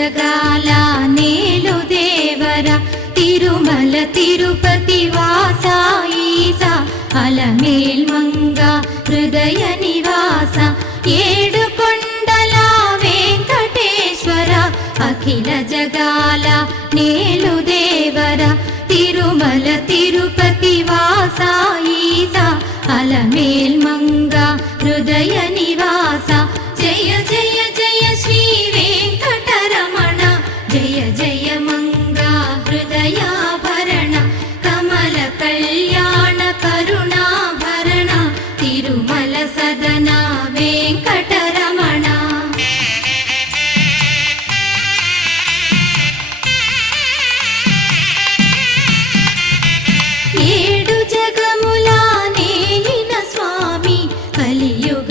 జగాల నేలు దేవర తిరుమల తిరుపతి వాస ఈస అలమేల్ మంగ హృదయ నివాస ఏడు కొండల వెంకటేశ్వర అఖిల జగాల నేలు దేవర తిరుమల తిరుపతి వాస ఈస అలమేల్ మంగ హృదయ నివాస జయ జయ జయ శ్రీ వెంకటరమణ జయ జయ మంగ హృదయాభరణ కమల కళ్యాణ కరుణాభరణ తిరుమల సదన వెంకటరమణ. ఏడు జగముల నేలిన స్వామి కలియుగ